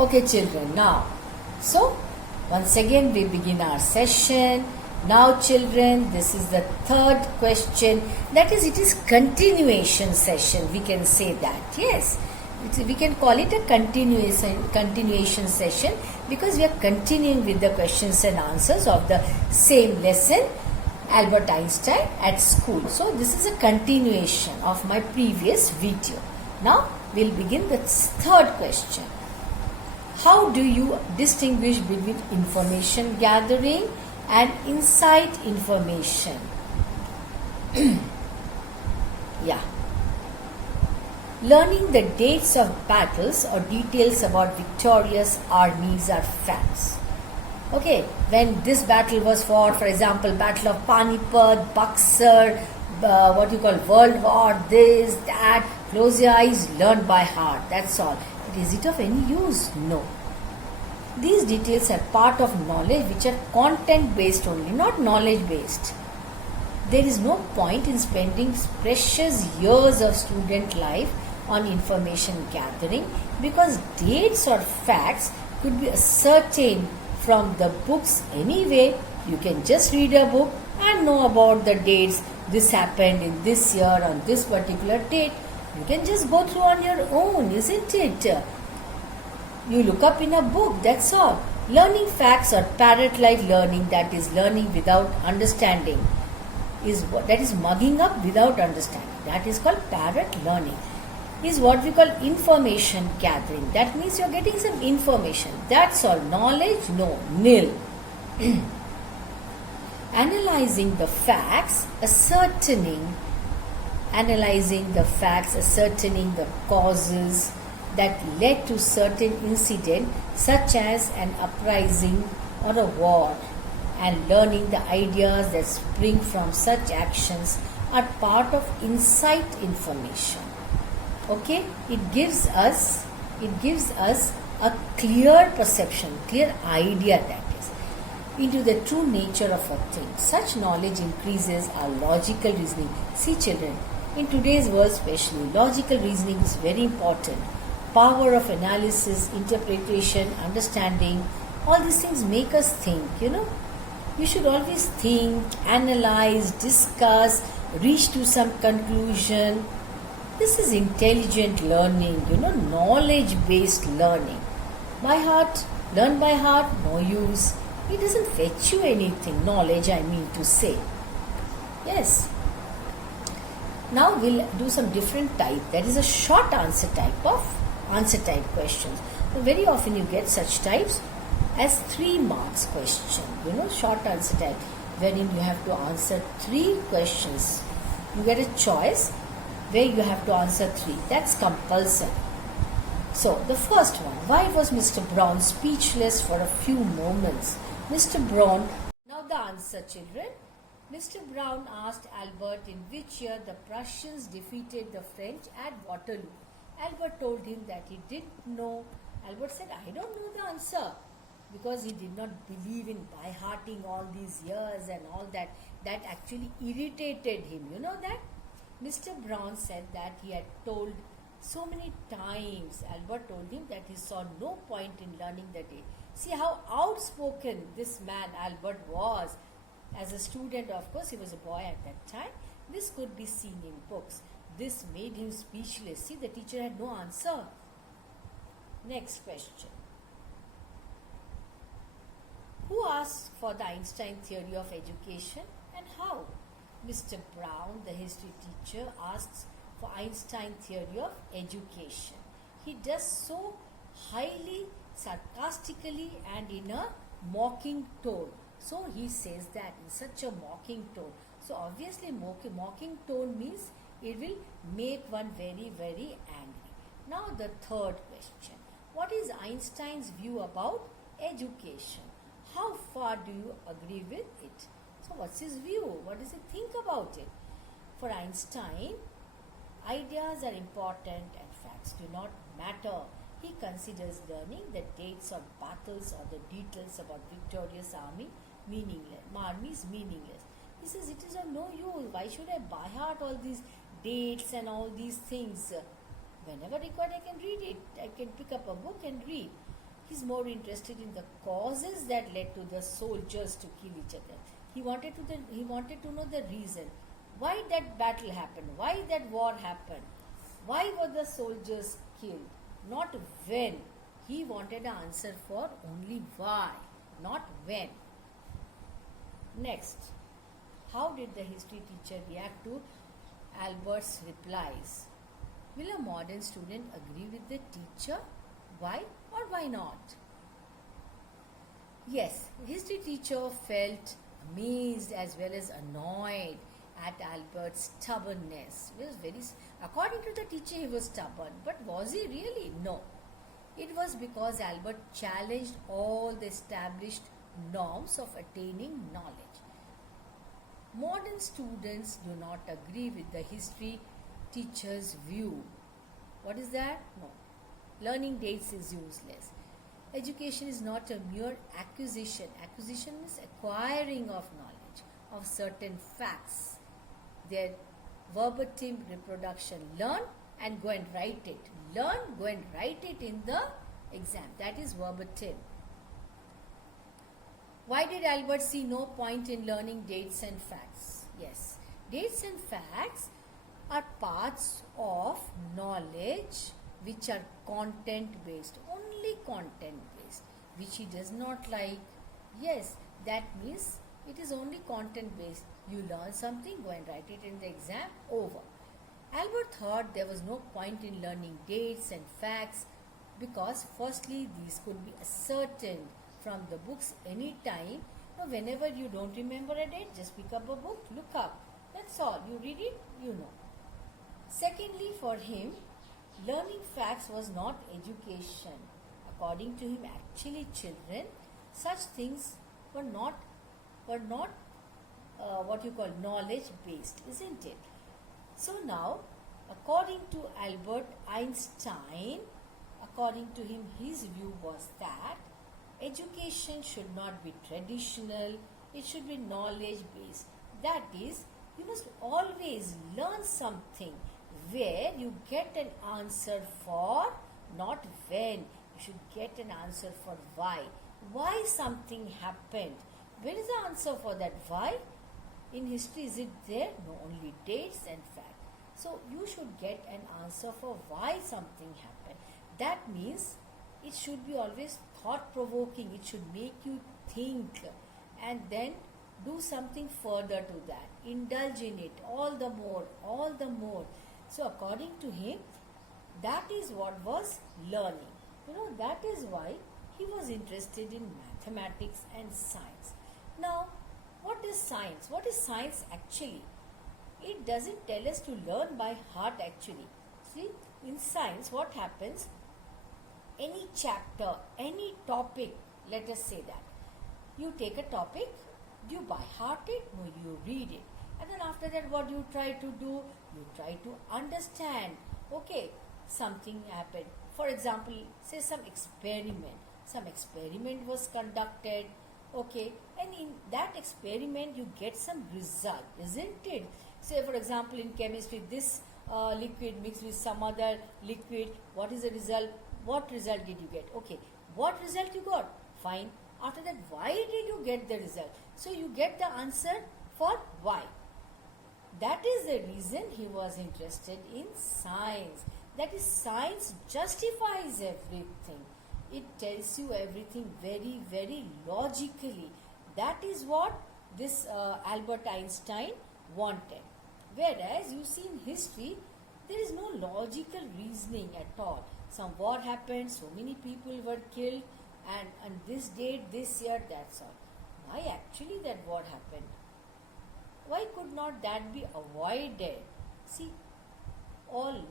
Okay, children, now, so once again we begin our session. Now, children, this is the third question. That is, it is continuation session. We can say that, yes. We can call it a continuation session because we are continuing with the questions and answers of the same lesson, Albert Einstein at school. So, this is a continuation of my previous video. Now, we'll begin the third question. How do you distinguish between information gathering and insight information? Yeah. Learning the dates of battles or details about victorious armies are facts. Okay, when this battle was fought, for example, Battle of Panipat, Buxar, World War, this, that, close your eyes, learn by heart, that's all. But is it of any use? No. These details are part of knowledge which are content based only, not knowledge based. There is no point in spending precious years of student life on information gathering because dates or facts could be ascertained from the books anyway. You can just read a book and know about the dates. This happened in this year on this particular date. You can just go through on your own, isn't it? You look up in a book, that's all. Learning facts or parrot-like learning, that is learning without understanding, that is mugging up without understanding. That is called parrot learning. Is what we call information gathering. That means you are getting some information. That's all. Knowledge? No, nil. Analyzing the facts, ascertaining the causes that led to certain incident such as an uprising or a war, and learning the ideas that spring from such actions are part of insight information. Okay, it gives us a clear perception, clear idea, that is, into the true nature of a thing. Such knowledge increases our logical reasoning. See, children, in today's world especially, logical reasoning is very important. Power of analysis, interpretation, understanding, all these things make us think, You should always think, analyze, discuss, reach to some conclusion. This is intelligent learning, knowledge-based learning. By heart, learn by heart, no use. It doesn't fetch you anything, knowledge I mean to say. Yes. Now we'll do some different type. That is a short answer type questions. So very often you get such types as 3 marks question. Short answer type, wherein you have to answer 3 questions. You get a choice where you have to answer 3. That's compulsory. So the first one, why was Mr. Brown speechless for a few moments? Mr. Brown, now the answer, children. Mr. Brown asked Albert in which year the Prussians defeated the French at Waterloo. Albert told him that he didn't know. Albert said, I don't know the answer, because he did not believe in by-hearting all these years and all that. That actually irritated him. You know that? Mr. Brown said that he had told so many times. Albert told him that he saw no point in learning the day. See how outspoken this man Albert was. As a student, of course, he was a boy at that time. This could be seen in books. This made him speechless. See, the teacher had no answer. Next question. Who asked for the Einstein theory of education and how? Mr. Brown, the history teacher, asks for Einstein theory of education. He does so highly sarcastically and in a mocking tone. So he says that in such a mocking tone. So obviously mocking tone means it will make one very, very angry. Now the third question. What is Einstein's view about education? How far do you agree with it? So what's his view? What does he think about it? For Einstein, ideas are important and facts do not matter. He considers learning the dates of battles or the details about victorious armies meaningless. He says it is of no use. Why should I by heart all these dates and all these things? Whenever required, I can read it. I can pick up a book and read. He's more interested in the causes that led to the soldiers to kill each other. He wanted to know the reason. Why that battle happened? Why that war happened? Why were the soldiers killed? Not when. He wanted an answer for only why, not when. Next, how did the history teacher react to Albert's replies? Will a modern student agree with the teacher? Why or why not? Yes, history teacher felt amazed as well as annoyed at Albert's stubbornness. According to the teacher, he was stubborn, but was he really? No. It was because Albert challenged all the established norms of attaining knowledge. Modern students do not agree with the history teacher's view. What is that? No. Learning dates is useless. Education is not a mere acquisition. Acquisition is acquiring of knowledge, of certain facts. Their verbatim reproduction. Learn and go and write it. Learn, go and write it in the exam. That is verbatim. Why did Albert see no point in learning dates and facts? Yes, dates and facts are parts of knowledge which are content based, only content based, which he does not like. Yes, that means it is only content based. You learn something, go and write it in the exam, over. Albert thought there was no point in learning dates and facts because firstly these could be ascertained from the books anytime. Now, whenever you don't remember a date, just pick up a book, look up. That's all. You read it, you know. Secondly, for him, learning facts was not education. According to him, actually children, such things were not what you call knowledge based, isn't it? So now, according to Albert Einstein, according to him, his view was that education should not be traditional, it should be knowledge based. That is, you must always learn something where you get an answer for, not when. You should get an answer for why. Why something happened. Where is the answer for that? Why? In history, is it there? No, only dates and facts. So you should get an answer for why something happened. That means it should be always thought provoking. It should make you think and then do something further to that. Indulge in it all the more, all the more. So according to him, that is what was learning. That is why he was interested in mathematics and science. Now, what is science? What is science actually? It doesn't tell us to learn by heart actually. See, in science, what happens? Any chapter, any topic, let us say that. You take a topic, do you by heart it? No, you read it. And then after that, what you try to do? You try to understand. Okay, something happened. For example, say some experiment. Some experiment was conducted. Okay, and in that experiment, you get some result, isn't it? Say, for example, in chemistry, this liquid mixed with some other liquid. What is the result? What result did you get? Okay, what result you got? Fine. After that, why did you get the result? So you get the answer for why. That is the reason he was interested in science. That is, science justifies everything. It tells you everything very, very logically. That is what this Albert Einstein wanted. Whereas you see in history, there is no logical reasoning at all. Some war happened, so many people were killed, and on this date, this year, that's all. Why actually that war happened? Why could not that be avoided? See, all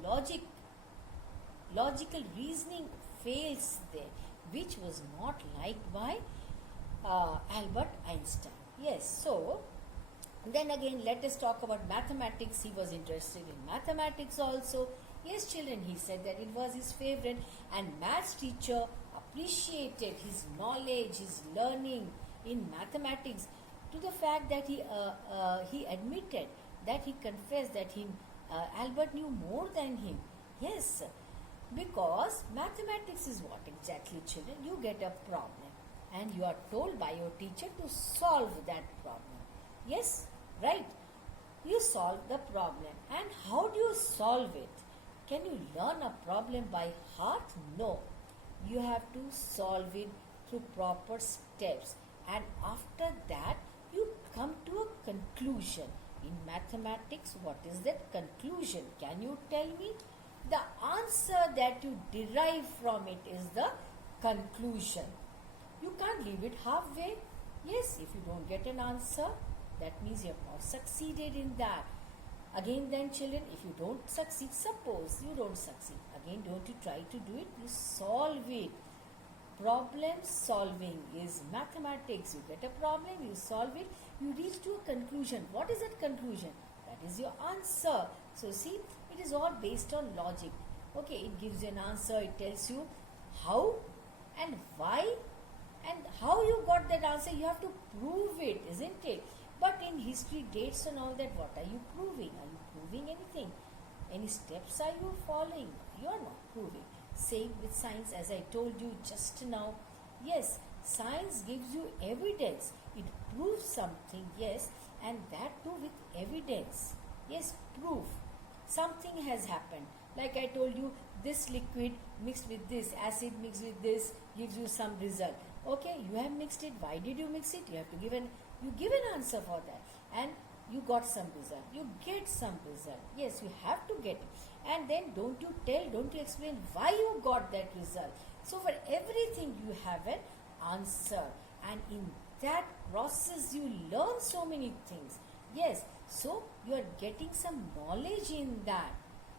logical reasoning fails there, which was not liked by Albert Einstein. Yes, so then again, let us talk about mathematics. He was interested in mathematics also. Yes, children, he said that it was his favorite, and maths teacher appreciated his knowledge, his learning in mathematics, to the fact that he admitted, that he confessed that Albert knew more than him. Yes, Because mathematics is what exactly, children? You get a problem and you are told by your teacher to solve that problem. Yes, right? You solve the problem. And how do you solve it? Can you learn a problem by heart? No. You have to solve it through proper steps. And after that, you come to a conclusion. In mathematics, what is that conclusion? Can you tell me? The answer that you derive from it is the conclusion. You can't leave it halfway. Yes, if you don't get an answer, that means you have not succeeded in that. Again then, children, if you don't succeed, suppose you don't succeed. Again, don't you try to do it, you solve it. Problem solving is mathematics. You get a problem, you solve it, you reach to a conclusion. What is that conclusion? That is your answer. So see, it is all based on logic. Okay, it gives you an answer, it tells you how and why and how you got that answer. You have to prove it, isn't it? But in history, dates and all that, what are you proving? Are you proving anything? Any steps are you following? You are not proving. Same with science, as I told you just now. Yes, science gives you evidence. It proves something, yes, and that too with evidence. Yes, proof. Something has happened. Like I told you, this liquid mixed with this, acid mixed with this gives you some result. Okay, you have mixed it. Why did you mix it? You have to give an answer for that. And you got some result. You get some result. Yes, you have to get it. And then don't you explain why you got that result. So for everything you have an answer. And in that process you learn so many things. Yes, so you are getting some knowledge in that.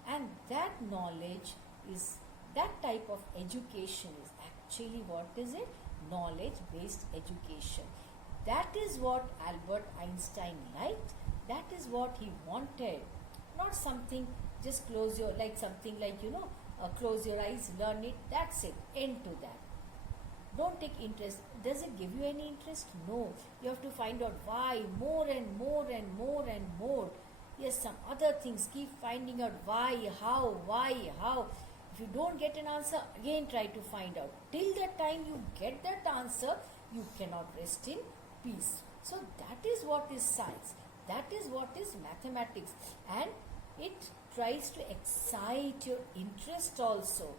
And that knowledge is, that type of education is actually, what is it? Knowledge based education. That is what Albert Einstein liked. That is what he wanted. Not something just close your, like something like, close your eyes, learn it, that's it, end to that. Don't take interest. Does it give you any interest? No. You have to find out why, more and more and more and more. Yes, some other things. Keep finding out why, how. If you don't get an answer, again try to find out. Till the time you get that answer, you cannot rest in peace. So that is what is science. That is what is mathematics. And it tries to excite your interest also.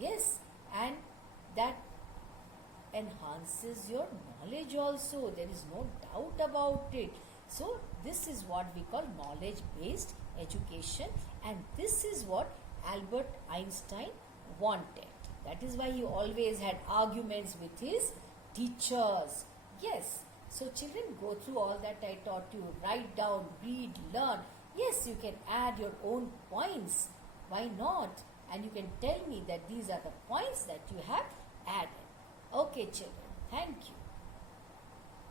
Yes, and that enhances your knowledge also. There is no doubt about it. So this is what we call knowledge based education, and this is what Albert Einstein wanted. That is why he always had arguments with his teachers. Yes, so children, go through all that I taught you. Write down, read, learn. Yes, you can add your own points. Why not? And you can tell me that these are the points that you have added. Okay children, thank you.